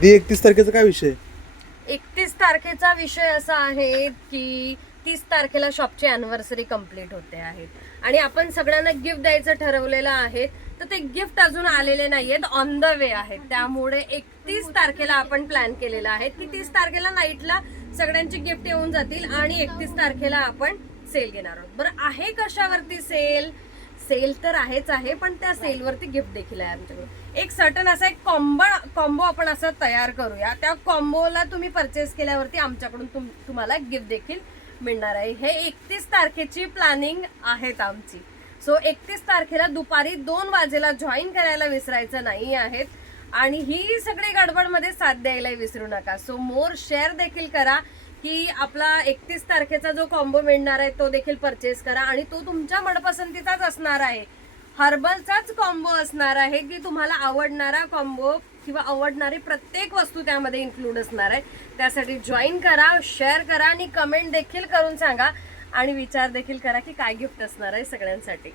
दी 31 तारखेचा काय विषय? 31 तारखेचा विषय असा आहे की 30 तारखेला शॉपची अॅनिव्हर्सरी कंप्लीट होते आहे आणि आपण सगळ्यांना गिफ्ट द्यायचं ठरवलेलं आहे. तर ते गिफ्ट अजून आलेले नाहीयेत, ऑन द वे आहेत. त्यामुळे 31 तारखेला आपण प्लॅन केलेला आहे की 30 तारखेला नाईटला सगळ्यांची गिफ्ट येऊन जातील आणि 31 तारखेला आपण सेल घेणार आहोत. बरं, आहे कशावरती सेल? सेल तर आहेच आहे, पण त्या सेलवरती गिफ्ट देखील आहे आमच्याकडे. एक सर्टन असा एक कॉम्बो आपण असं तयार करूया. त्या कॉम्बोला तुम्ही परचेस केल्यावरती आमच्याकडून तुम्हाला गिफ्ट देखील मिळणार आहे. हे 31 तारखेची प्लॅनिंग आहेत आमची. सो 31 तारखेला दुपारी 2 वाजेला जॉईन करायला विसरायचं नाही आहेत आणि ही सगळी गडबडमध्ये साथ द्यायला विसरू नका. सो मोर शेअर देखील करा की आपला 31 तारखेचा जो कॉम्बो मिळणार आहे तो देखील परचेस करा आणि तो तुमच्या मनपसंतीचाच असणार आहे. हर्बलचाच कॉम्बो असणार आहे की तुम्हाला आवडणारा कॉम्बो किंवा आवडणारी प्रत्येक वस्तू त्यामध्ये इन्क्लूड असणार आहे. त्यासाठी जॉईन करा, शेअर करा आणि कमेंट देखील करून सांगा आणि विचार देखील करा की काय गिफ्ट असणार आहे सगळ्यांसाठी.